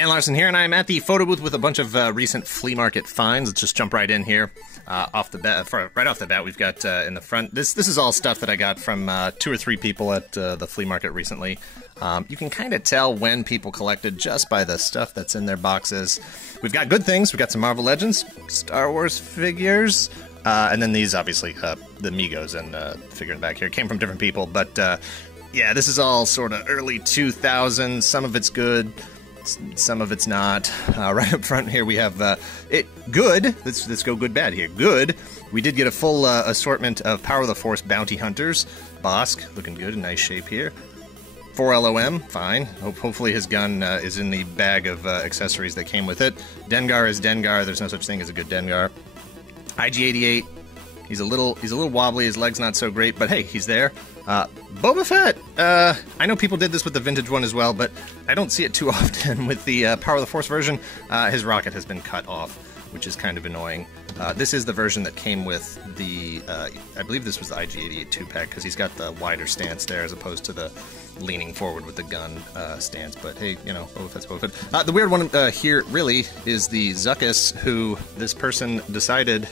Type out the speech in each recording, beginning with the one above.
Dan Larson here, and I'm at the photo booth with a bunch of recent flea market finds. Let's just jump right in here. Right off the bat, we've got in the front. This is all stuff that I got from 2 or 3 people at the flea market recently. You can kind of tell when people collected just by the stuff that's in their boxes. We've got good things. We've got some Marvel Legends, Star Wars figures, and then these, obviously, the Megos and figure in the back here came from different people. But yeah, this is all sort of early 2000s. Some of it's good. Some of it's not. Right up front here we have good. Let's go good bad here. Good. We did get a full assortment of Power of the Force bounty hunters. Bosk, looking good, in nice shape here. 4LOM, fine. Hopefully his gun is in the bag of accessories that came with it. Dengar is Dengar. There's no such thing as a good Dengar. IG-88. He's a little wobbly. His leg's not so great, but hey, he's there. Boba Fett! I know people did this with the vintage one as well, but I don't see it too often with the Power of the Force version. His rocket has been cut off, which is kind of annoying. This is the version that came with the, I believe this was the IG-88 2-pack, because he's got the wider stance there as opposed to the leaning forward with the gun stance. But hey, you know, Boba Fett's Boba Fett. The weird one here, really, is the Zuckuss, who this person decided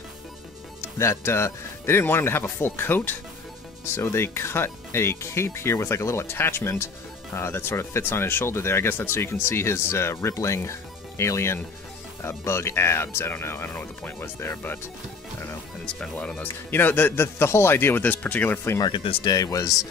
that they didn't want him to have a full coat. So they cut a cape here with like a little attachment that sort of fits on his shoulder there. I guess that's so you can see his rippling alien bug abs. I don't know what the point was there, but I don't know. I didn't spend a lot on those. You know, the whole idea with this particular flea market this day was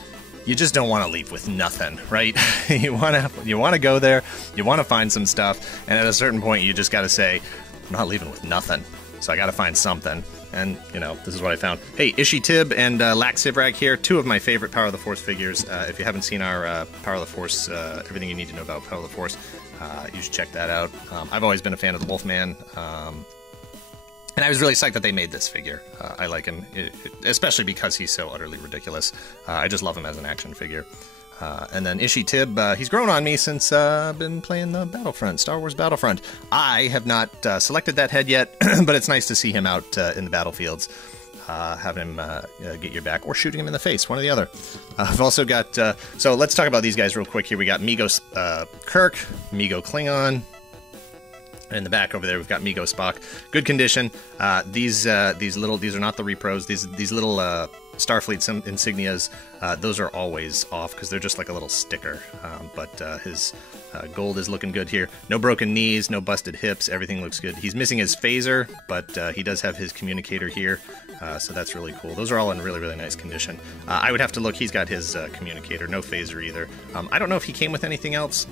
you just don't want to leave with nothing, right? you want to go there, you want to find some stuff, and at a certain point you just got to say, I'm not leaving with nothing. So I got to find something. And, you know, this is what I found. Hey, Ishi Tib and Lax Sivrag here, 2 of my favorite Power of the Force figures. If you haven't seen our Power of the Force, everything you need to know about Power of the Force, you should check that out. I've always been a fan of the Wolfman, and I was really psyched that they made this figure. I like him, especially because he's so utterly ridiculous. I just love him as an action figure. And then Ishi Tib, he's grown on me since I've been playing the Battlefront, Star Wars Battlefront. I have not selected that head yet, but it's nice to see him out in the battlefields. Have him get your back, or shooting him in the face, one or the other. I've also got, so let's talk about these guys real quick here. We got Mego Kirk, Mego Klingon. In the back over there, we've got Nico Spock. Good condition. These are not the repros. These little Starfleet insignias, those are always off because they're just like a little sticker. But his gold is looking good here. No broken knees, no busted hips. Everything looks good. He's missing his phaser, but he does have his communicator here, so that's really cool. Those are all in really, really nice condition. I would have to look. He's got his communicator, no phaser either. I don't know if he came with anything else.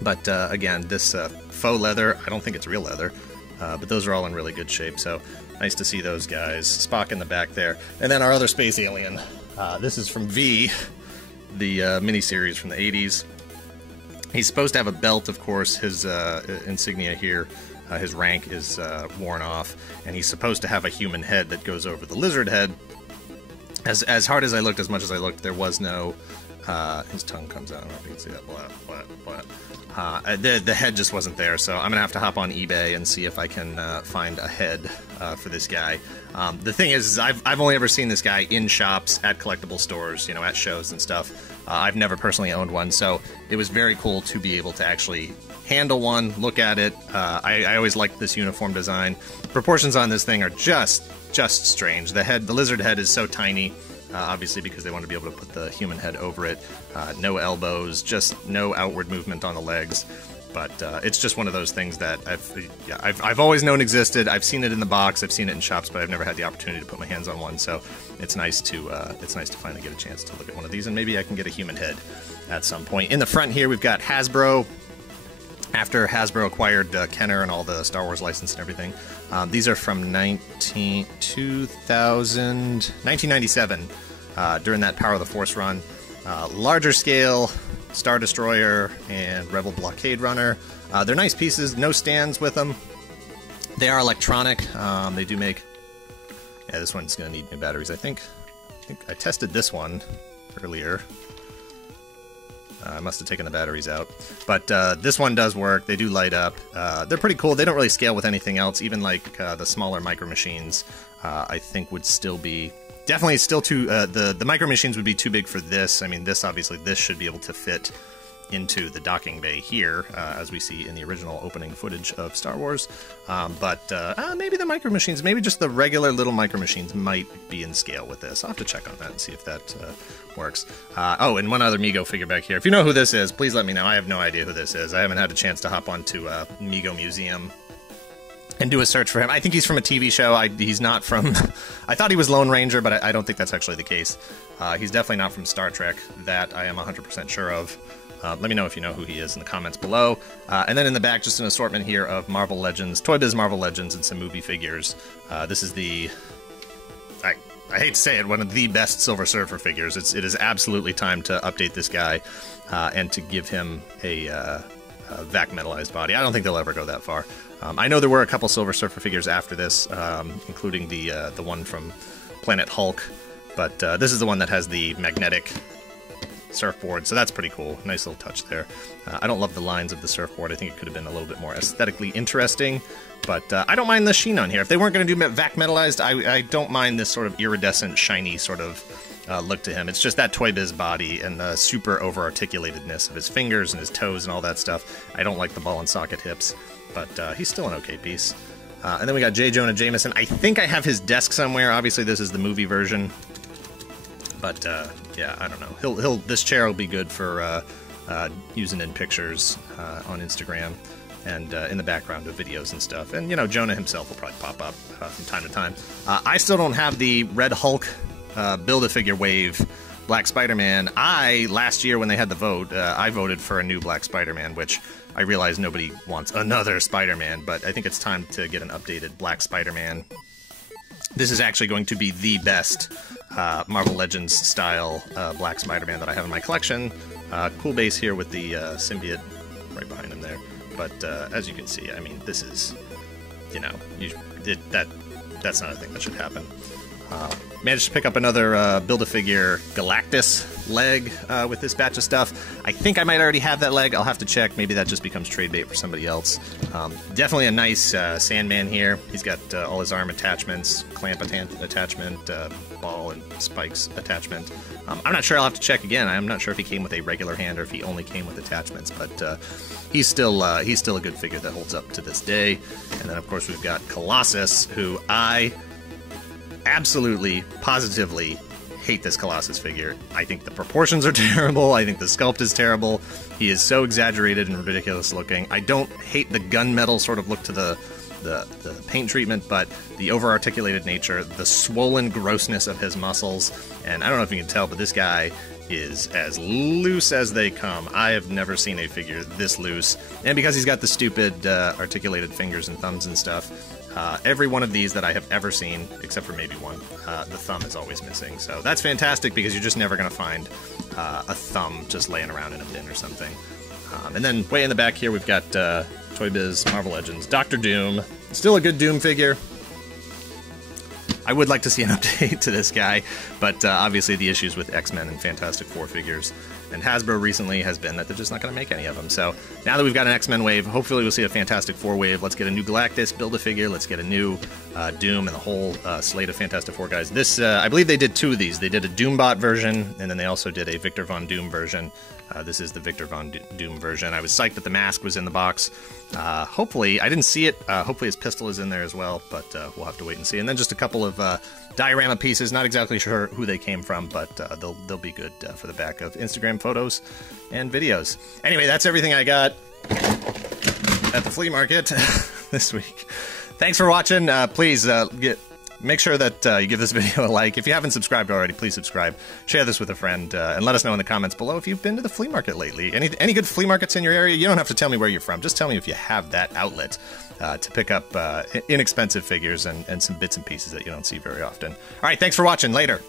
But again, this faux leather, I don't think it's real leather, but those are all in really good shape, so nice to see those guys. Spock in the back there. And then our other space alien. This is from V, the miniseries from the 80s. He's supposed to have a belt, of course. His insignia here, his rank is worn off, and he's supposed to have a human head that goes over the lizard head. As hard as I looked, as much as I looked, there was no... his tongue comes out. I don't know if you can see that. The head just wasn't there, so I'm gonna have to hop on eBay and see if I can find a head for this guy. The thing is I've only ever seen this guy in shops, at collectible stores, you know, at shows and stuff. I've never personally owned one, so it was very cool to be able to actually handle one, look at it. I always liked this uniform design. Proportions on this thing are just strange. The lizard head is so tiny. Obviously because they want to be able to put the human head over it. No elbows, just no outward movement on the legs. But it's just one of those things that I've always known existed. I've seen it in the box, I've seen it in shops, but I've never had the opportunity to put my hands on one. So it's nice to finally get a chance to look at one of these, and maybe I can get a human head at some point. In the front here, we've got Hasbro. After Hasbro acquired Kenner and all the Star Wars license and everything. These are from 1997, during that Power of the Force run. Larger scale, Star Destroyer and Rebel Blockade Runner. They're nice pieces, no stands with them. They are electronic. They do make... Yeah, this one's going to need new batteries, I think I tested this one earlier. I must have taken the batteries out. But this one does work. They do light up. They're pretty cool. They don't really scale with anything else. Even like the smaller micro machines, I think would still be... Definitely still too... the micro machines would be too big for this. I mean, this obviously, this should be able to fit into the docking bay here, as we see in the original opening footage of Star Wars. But maybe the Micro Machines, maybe just the regular little Micro Machines might be in scale with this. I'll have to check on that and see if that works. Oh, and one other Mego figure back here. If you know who this is, please let me know. I have no idea who this is. I haven't had a chance to hop onto Mego Museum and do a search for him. I think he's from a TV show. He's not from... I thought he was Lone Ranger, but I don't think that's actually the case. He's definitely not from Star Trek. That I am 100% sure of. Let me know if you know who he is in the comments below. And then in the back, just an assortment here of Marvel Legends, Toybiz Marvel Legends, and some movie figures. This is the... I hate to say it, one of the best Silver Surfer figures. It is absolutely time to update this guy and to give him a vac metalized body. I don't think they'll ever go that far. I know there were a couple Silver Surfer figures after this, including the one from Planet Hulk, but this is the one that has the magnetic surfboard, so that's pretty cool. Nice little touch there. I don't love the lines of the surfboard. I think it could have been a little bit more aesthetically interesting, but I don't mind the sheen on here. If they weren't going to do vac metalized, I don't mind this sort of iridescent, shiny sort of look to him. It's just that Toybiz body and the super over-articulatedness of his fingers and his toes and all that stuff. I don't like the ball and socket hips, but he's still an okay piece. And then we got J. Jonah Jameson. I think I have his desk somewhere. Obviously, this is the movie version. But, yeah, I don't know. This chair will be good for using in pictures on Instagram and in the background of videos and stuff. And, you know, Jonah himself will probably pop up from time to time. I still don't have the Red Hulk Build-A-Figure Wave Black Spider-Man. Last year when they had the vote, I voted for a new Black Spider-Man, which I realize nobody wants another Spider-Man, but I think it's time to get an updated Black Spider-Man. This is actually going to be the best Marvel Legends style Black Spider-Man that I have in my collection. Cool base here with the symbiote right behind him there. But as you can see, I mean, this is, you know, that's not a thing that should happen. Managed to pick up another Build-A-Figure Galactus leg with this batch of stuff. I think I might already have that leg. I'll have to check. Maybe that just becomes trade bait for somebody else. Definitely a nice Sandman here. He's got all his arm attachments, clamp attachment, ball and spikes attachment. I'm not sure. I'll have to check again. I'm not sure if he came with a regular hand or if he only came with attachments, but he's still a good figure that holds up to this day. And then, of course, we've got Colossus, who I absolutely, positively hate this Colossus figure. I think the proportions are terrible. I think the sculpt is terrible. He is so exaggerated and ridiculous looking. I don't hate the gunmetal sort of look to the paint treatment, but the over-articulated nature, the swollen grossness of his muscles, and I don't know if you can tell, but this guy is as loose as they come. I have never seen a figure this loose, and because he's got the stupid articulated fingers and thumbs and stuff, every one of these that I have ever seen, except for maybe one, the thumb is always missing. So that's fantastic because you're just never going to find a thumb just laying around in a bin or something. And then way in the back here, we've got Toybiz Marvel Legends, Dr. Doom. Still a good Doom figure. I would like to see an update to this guy, but obviously the issues with X-Men and Fantastic Four figures and Hasbro recently has been that they're just not going to make any of them. So now that we've got an X-Men wave, hopefully we'll see a Fantastic Four wave. Let's get a new Galactus, Build-A-Figure. Let's get a new Doom and the whole slate of Fantastic Four guys. This, I believe they did two of these. They did a Doombot version, and then they also did a Victor Von Doom version. This is the Victor Von Doom version. I was psyched that the mask was in the box. Hopefully, I didn't see it. Hopefully his pistol is in there as well, but we'll have to wait and see. And then just a couple of diorama pieces. Not exactly sure who they came from, but they'll be good for the back of Instagram photos and videos. Anyway, that's everything I got at the flea market this week. Thanks for watching. Please make sure that you give this video a like. If you haven't subscribed already, please subscribe. Share this with a friend, and let us know in the comments below if you've been to the flea market lately. Any good flea markets in your area? You don't have to tell me where you're from. Just tell me if you have that outlet to pick up inexpensive figures and some bits and pieces that you don't see very often. All right, thanks for watching. Later.